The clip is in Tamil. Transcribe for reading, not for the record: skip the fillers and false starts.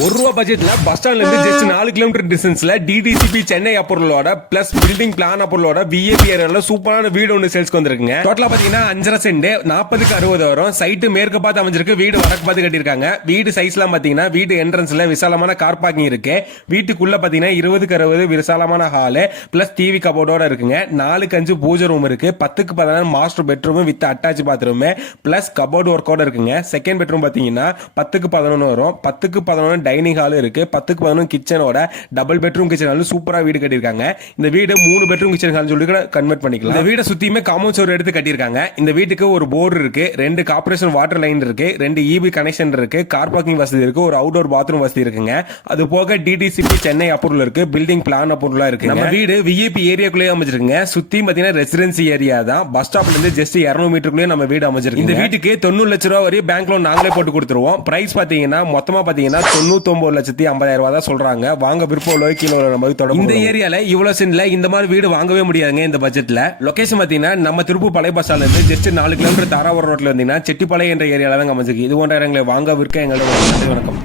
₹1 பட்ஜெட்ல பஸ் ஸ்டாண்ட்ல இருந்து ஜஸ்ட் 4 கிலோமீட்டர் டிஸ்டன்ஸ்ல டிடிசிபி சென்னை அப்ரூவலோட பிளஸ் பில்டிங் பிளான் அப்ரூவலோட விஏபி ஏரியால சூப்பரான வீடு ஒன்று சேல்ஸ்க்கு வந்திருக்குங்க. டோட்டலா பாத்தீங்கன்னா 5.5 சென்ட் 40க்கு 60 வரும். சைட் மேற்கு பார்த்து அமைஞ்சிருக்கு. வீடு வடக்கு பார்த்து கட்டியிருக்காங்க. வீடு சைஸ்லாம் பாத்தீங்கன்னா வீடு என்ட்ரன்ஸ்ல விசாலமான கார் பார்க்கிங் இருக்கு. வீட்டுக்குள்ள பாத்தீங்கன்னா 20க்கு 60 விசாலமான ஹால் பிளஸ் டிவி கபோர்டோட இருக்குங்க. 4க்கு 5 பூஜை ரூம் இருக்கு. 10க்கு 16 master bedroom with attach bathroom plus cupboard ஒர்க்கோட இருக்குங்க. செகண்ட் பெட்ரூம் பாத்தீங்கன்னா 10க்கு 11 வரும். 10க்கு 11 டைனிங் ஹால் இருக்கு. 10க்கு 11 கிச்சனோட டபுள் பெட்ரூம் கிச்சன் ஹால் சூப்பரா வீடு கட்டியிருக்காங்க. இந்த வீடு 3 பெட்ரூம் கிச்சன் ஹால் சொல்லி கன்வெர்ட் பண்ணிக்கலாம். இந்த வீட சுத்தியுமே காம்பவுண்ட் சுவர் எடுத்து கட்டியிருக்காங்க. இந்த வீட்டுக்கு ஒரு போர்டு இருக்கு, 2 கார்ப்பரேஷன் வாட்டர் லைன் இருக்கு, 2 இபி கனெக்ஷன் இருக்கு, கார் பார்க்கிங் வசதி இருக்கு, ஒரு அவுட்டோர் பாத்ரூம் வசதி இருக்குங்க. அது போக டிடிசிபி சென்னை அப்ரூவல் இருக்கு, பில்டிங் பிளான் அப்ரூவல் இருக்கு. நம்ம வீடு விஐபி ஏரியாக்குள்ளே அமைஞ்சிருக்குங்க. சுத்தி பாத்தீங்கன்னா ரெசிடென்சி ஏரியா தான். பஸ் ஸ்டாப்ல இருந்து ஜஸ்ட் 200 மீட்டருக்குள்ளே நம்ம வீடு அமைஞ்சிருக்கு. இந்த வீட்டுக்கு 90 லட்சம் ரூபாய் வரை பேங்க் லோன் நாங்களே போட்டு கொடுத்துருவோம். பிரைஸ் பாத்தீங்கன்னா மொத்தமா பாத்தீங்கன்னா 99,50,000 தான் சொல்றாங்க. வாங்க விருப்பம் உள்ள கீழே நம்ம தொடரும். இந்த ஏரியால இவ்வளவு சென்ட்ல இந்த மாதிரி வீடு வாங்கவே முடியாதுங்க இந்த பட்ஜெட்ல. லொகேஷன் பாத்தீங்கன்னா நம்ம திருப்பூர் பழைய பஸ் ஸ்டாண்ட்ல இருந்து ஜஸ்ட் 4 கிலோமீட்டர் தாராபுரம் ரோட்ல வந்தீங்கன்னா செட்டிப்பாளையம் என்ற ஏரியால தான் அமைஞ்சிருக்கு. இது போன்ற இடங்களை வாங்க விற்க எங்களோட வணக்கம்.